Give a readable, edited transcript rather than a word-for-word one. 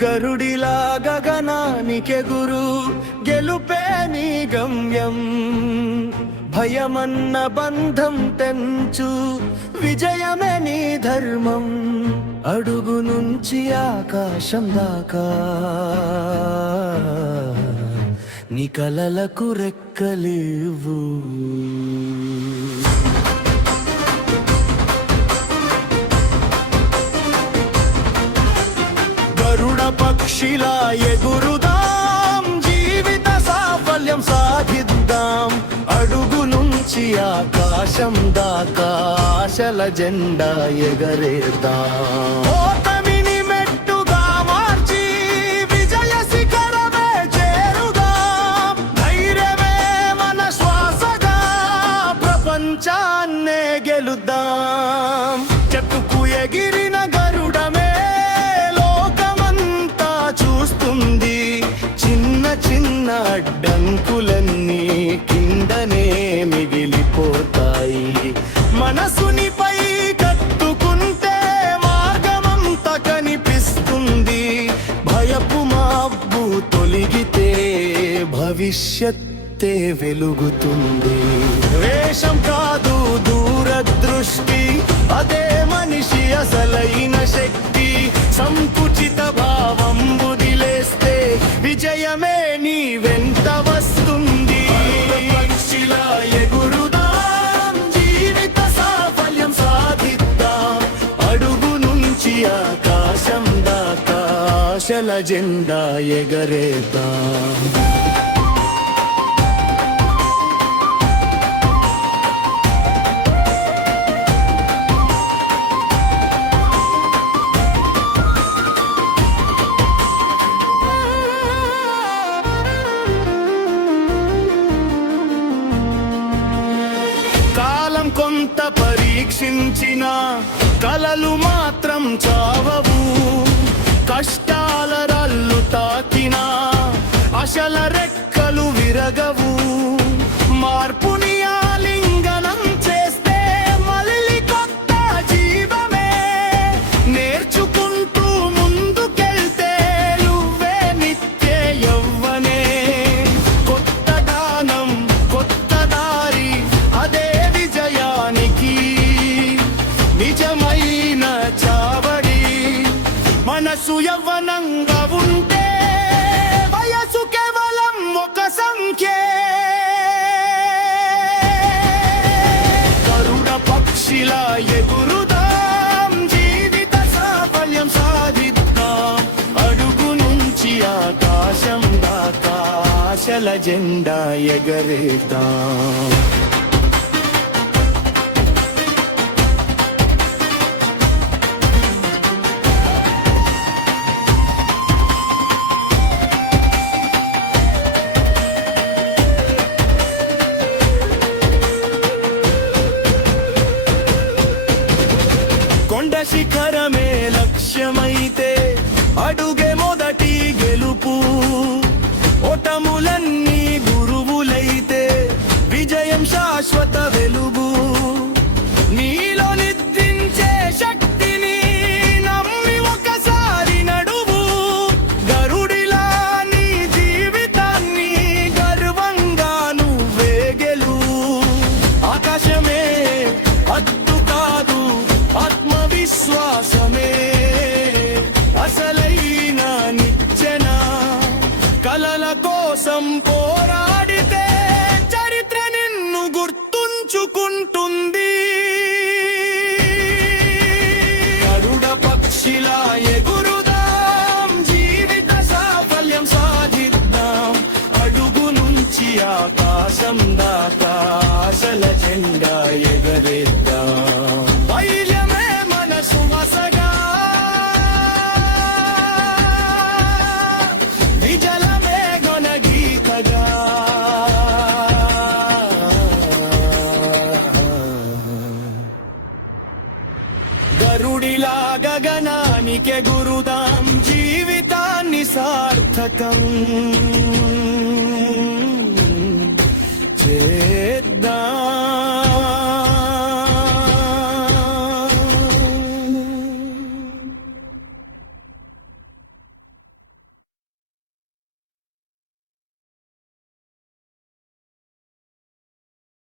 గరుడిలా గగనానికెగురు గెలుపే నీ గమ్యం భయమన్న బంధం తెంచు విజయమే నీ ధర్మం అడుగు నుంచి ఆకాశం దాకా నీ కలలకు రెక్కలివ్వు గరుడ పక్షిలా ఎగురుదాం జీవిత సాఫల్యం సాధిద్దాం అడుగు నుంచి ఆకాశం దాకా ఆశల జెండా ఎగరేద్దాం ఓటమిని మెట్టుగా మార్చి విజయ శిఖరమే చేరుదాం ధైర్యమే మన శ్వాసగా ప్రపంచాన్నే గెలుద్దాం చెట్టుకు ఎగిరిన గరుడమే లోకమంతా చూస్తుంది చిన్న చిన్న అడ్డంకులన్నీ కిందనే మిగిలిపోతాయి మనసునిపై కట్టుకుంటే మార్గమంతా కనిపిస్తుంది భయపు మబ్బు తొలగితే భవిష్యత్తే వెలుగుతుంది వేషం కాదు దూరదృష్టి అదే మనిషి అసలైన శక్తి సంకుచిత భావం వదిలేస్తే విజయమే నీ వెంట వస్తుంది పక్షిలా ఎగురుదాం జీవిత సాఫల్యం సాధిద్దాం అడుగు నుంచి ఆకాశం దాకా ఆశల జెండా ఎగరేద్దాం కొంత పరీక్షించిన కలలు మాత్రం చావవు కష్టాల రల్లు తాకినా ఆశల రెక్కలు విరగవు మార్పుని ఆలింగనం చేస్తే మళ్ళీ కొత్త జీవమే నేర్చుకుంటూ ముందుకెళ్తే నువ్వే నిత్య యవ్వనే కొత్త దానం కొత్త దారి అదే నిజమైన చావడి మనసు యవ్వనంగా ఉంటే వయసు కేవలం ఒక సంఖ్యే గరుడ పక్షిలా ఎగురుదాం జీవిత సాఫల్యం సాధిద్దాం అడుగు నుంచి ఆకాశం దాకా ఆశల జెండా ఎగరేద్దాం కొండ శిఖరమే లక్ష్యమైతే అడుగే మొదటి గెలుపు ఓటములన్నీ గురువులైతే విజయం శాశ్వత వెలుగు నీలో నిద్రించే శక్తిని నమ్మి ఒకసారి నడువు గరుడిలా నీ జీవితాన్ని గర్వంగా నువ్వే గెలువు ఆకాశమే అద్దు కాదు ఆత్మవిశ్వాసమే అసలైన నిచ్చెన కలల కోసం పోరాడితే చరిత్ర నిన్ను గుర్తుంచుకుంటుంది గరుడ పక్షిలా ఎగురుదాం జీవిత సాఫల్యం సాధిద్దాం అడుగు నుంచి ఆకాశం దాకా ఆశల జెండా ఎగరేద్దాం ధైర్యమే మనసు వసగా విజలమే గొనగీతగా గరుడిలా గగనానికెగురుదాం జీవితాన్ని సార్థకం